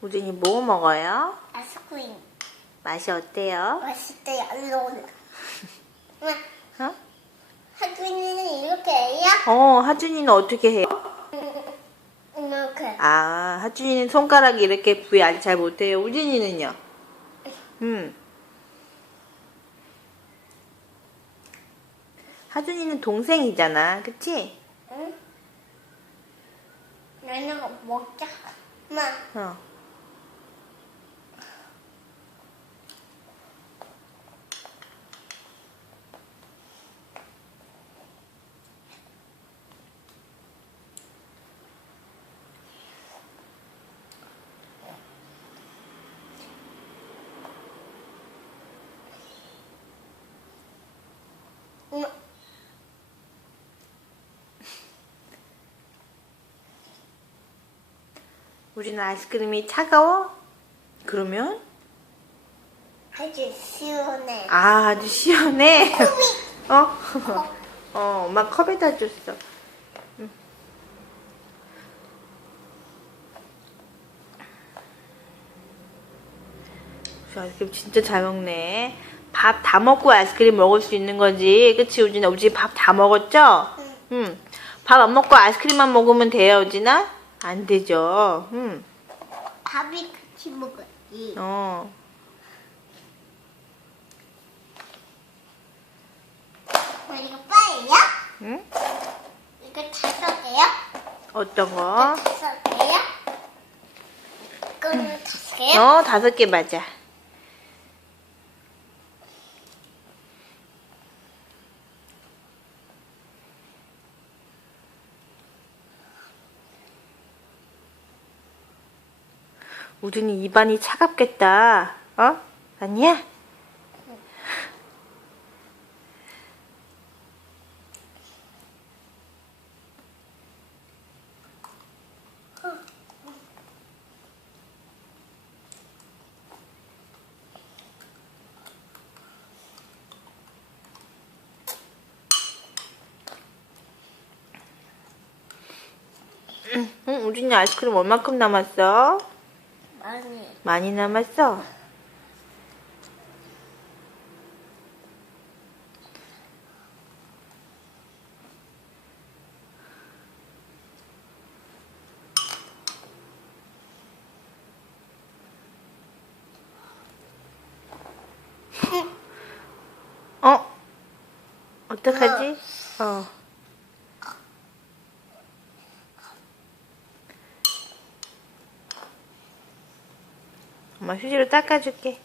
우진이 뭐 먹어요? 아이스크림 맛이 어때요? 맛있대요. 알로는. 어? 하준이는 이렇게 해요? 어, 하준이는 어떻게 해요? 이렇게. 아, 하준이는 손가락이 이렇게 부위 아직 잘 못해요. 우진이는요? 음. 하준이는 동생이잖아. 그치? 응? 나는 먹자. 엄마. 어. 우리는 아이스크림이 차가워? 그러면? 아주 시원해. 아, 아주 시원해. 어? 어, 엄마 컵에다 줬어. 응. 저 아이스크림 진짜 잘 먹네. 밥 다 먹고 아이스크림 먹을 수 있는 거지. 그치, 우진아? 우진이 밥 다 먹었죠? 응. 응. 밥 안 먹고 아이스크림만 먹으면 돼요, 우진아? 안 되죠. 응. 밥이 같이 먹어야지. 어. 어, 이거 빨리요? 응? 이거 다섯 개요? 어떤 이거 거? 다섯 개요? 이거는 다섯 개요? 어, 다섯 개 맞아. 우준이 입안이 차갑겠다. 어? 아니야? 응, 우준이 아이스크림 얼마큼 남았어? 많이. 많이 남았어? 어? 어떡하지? 어. 엄마 휴지로 닦아줄게.